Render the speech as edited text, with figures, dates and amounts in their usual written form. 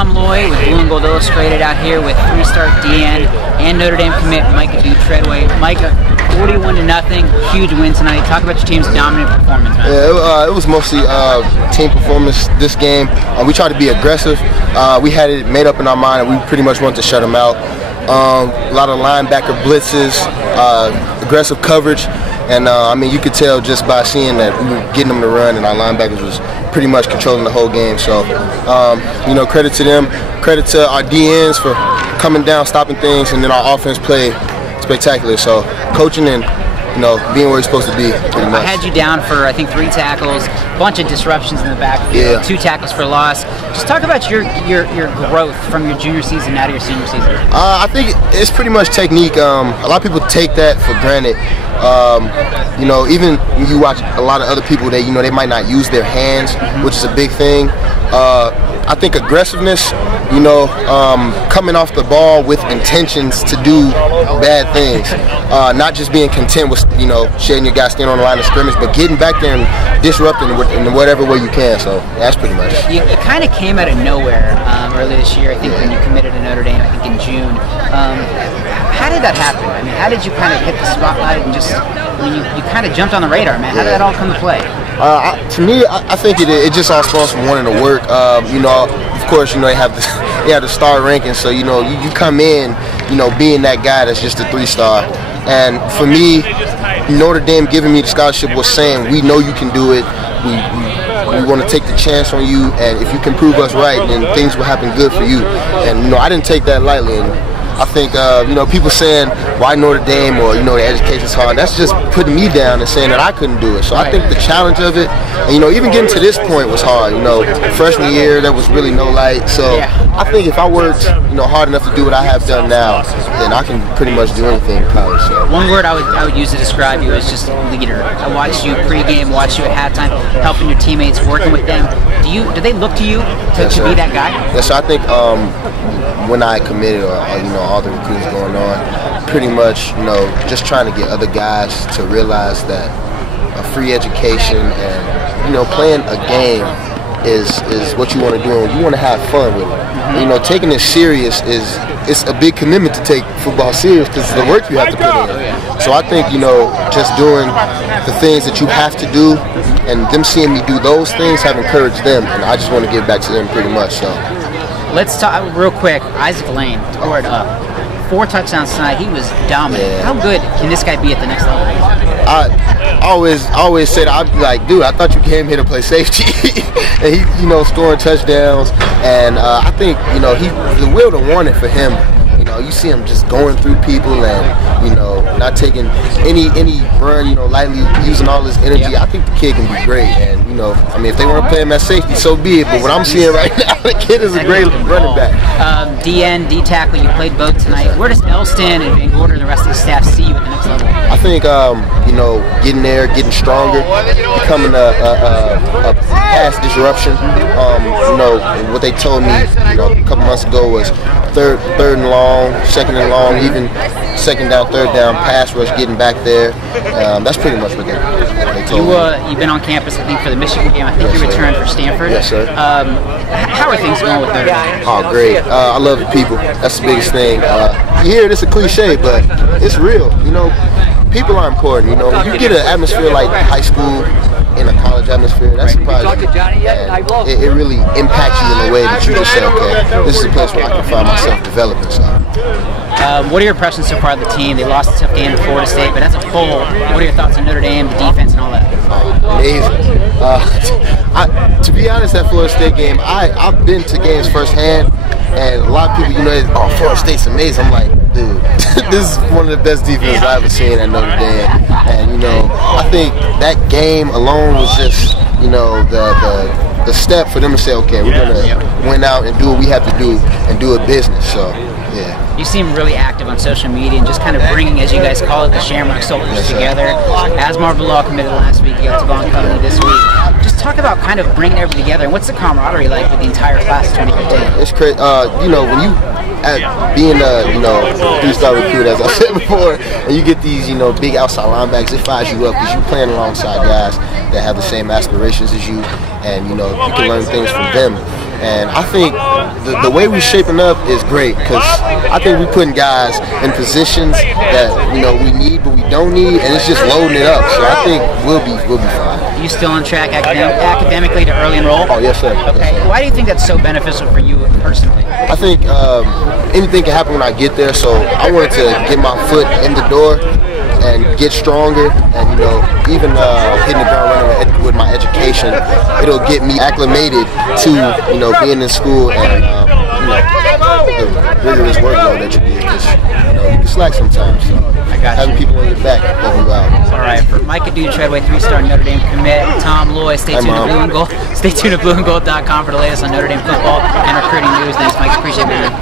Tom Loy with Blue and Gold Illustrated out here with 3-star DN and Notre Dame commit Micah Dew-Treadway. Micah, 41-0, huge win tonight. Talk about your team's dominant performance, man. Yeah, it was mostly team performance this game. We tried to be aggressive. We had it made up in our mind and we pretty much wanted to shut them out. A lot of linebacker blitzes, aggressive coverage, and I mean, you could tell just by seeing that we were getting them to run and our linebackers was pretty much controlling the whole game. So, you know, credit to them, credit to our DNs for coming down, stopping things, and then our offense played spectacular. So, coaching and, you know, being where you're supposed to be, pretty much. I had you down for, I think, 3 tackles, a bunch of disruptions in the backfield, 2 tackles for loss. Just talk about your growth from your junior season now to your senior season. I think it's pretty much technique. A lot of people take that for granted. You know, even when you watch a lot of other people, they, you know, they might not use their hands, which is a big thing. I think aggressiveness, you know, coming off the ball with intentions to do bad things, not just being content with, you know, shedding your guys standing on the line of scrimmage, but getting back there and disrupting in whatever way you can. So that's pretty much. You kind of came out of nowhere earlier this year, I think, when you committed to Notre Dame, I think in June. How did that happen? I mean, how did you kind of hit the spotlight and just, I mean, you kind of jumped on the radar, man. How did that all come to play? To me, I think it just all spawns from wanting to work. You know, of course, you know, they have the star ranking, so, you know, you come in, you know, being that guy that's just a 3-star. And for me, Notre Dame giving me the scholarship was saying, we know you can do it. We want to take the chance on you, and if you can prove us right, then things will happen good for you. And, you know, I didn't take that lightly. And I think, you know, people saying, why Notre Dame, or, you know, the education's hard, that's just putting me down and saying that I couldn't do it. So I think the challenge of it, and, you know, even getting to this point was hard. You know, freshman year, there was really no light. So I think if I worked, you know, hard enough to do what I have done now, then I can pretty much do anything in college. So. One word I would use to describe you is just leader. I watched you pregame, watched you at halftime, helping your teammates, working with them. Do they look to you to be that guy? Yes, so I think when I committed, or, you know, all the recruits going on, pretty much, you know, just trying to get other guys to realize that a free education and, you know, playing a game is what you want to do, and you want to have fun with it. And, you know, taking it serious it's a big commitment to take football serious because it's the work you have to put in. So I think, you know, just doing the things that you have to do and them seeing me do those things have encouraged them, and I just want to give back to them pretty much. So let's talk real quick. Isaac Lane scored 4 touchdowns tonight. He was dominant. Yeah. How good can this guy be at the next level? I always said, I'd be like, dude, I thought you came here to play safety. And he, you know, scoring touchdowns. And I think, you know, the will to want it for him. You know, you see him just going through people and, you know, not taking any run, you know, lightly, using all his energy. I think the kid can be great. And, you know, I mean, if they want to play him at safety, so be it. But what I'm seeing right now, the kid is a great running back. DN, D-tackle, you played both tonight. Where does Elston and Van Gorder and the rest of the staff see you at the next level? I think, you know, getting there, getting stronger, becoming a pass disruption. You know, what they told me, you know, a couple months ago was third and long, second and long, even second down, third down, pass rush, getting back there. That's pretty much what they told me. You've been on campus, I think, for the Michigan game. I think you returned for Stanford. Yes, sir. How are things going with Notre Dame? Oh, great. I love the people. That's the biggest thing. You hear it, it's a cliche, but it's real. You know, people are important. You know, you get an atmosphere like high school in a college atmosphere, that's surprising. And it really impacts you in a way that you just say, okay, this is a place where I can find myself developing. So. What are your impressions so far of the team? They lost a tough game to Florida State, but as a whole, what are your thoughts on Notre Dame, the defense, and all that? Amazing. To be honest, that Florida State game, I've been to games firsthand, and a lot of people, you know, oh, Florida State's amazing. I'm like, dude, this is one of the best defenses I've ever seen at Notre Dame. And, you know, I think that game alone was just, you know, the step for them to say, okay, we're going to win out and do what we have to do and do a business. So, yeah. You seem really active on social media and just kind of bringing, as you guys call it, the Shamrock Soldiers together. As Marvin Law committed last week, you got Tavon Company this week. Just talk about kind of bringing everybody together, and what's the camaraderie like with the entire class of 2015? It's crazy. You know, when you being a, you know, 3-star recruit, as I said before, and you get these, you know, big outside linebackers, it fires you up because you're playing alongside guys that have the same aspirations as you, and, you know, you can learn things from them. And I think the way we're shaping up is great because I think we're putting guys in positions that we need but we don't need, and it's just loading it up. So I think we'll be fine. Are you still on track academically to early enroll? Oh, yes, sir. Okay. Why do you think that's so beneficial for you personally? I think anything can happen when I get there, so I wanted to get my foot in the door and get stronger, and even hitting the ground running with my education, it'll get me acclimated to being in school and the rigorous workload that you get. Because you can slack sometimes. So having people on your back help you out. All right, for Micah Dew-Treadway, 3-star Notre Dame commit, Tom Loy, stay tuned to Blue and Gold. Stay tuned to blueandgold.com for the latest on Notre Dame football and recruiting news. Thanks, Mike. Appreciate it, man.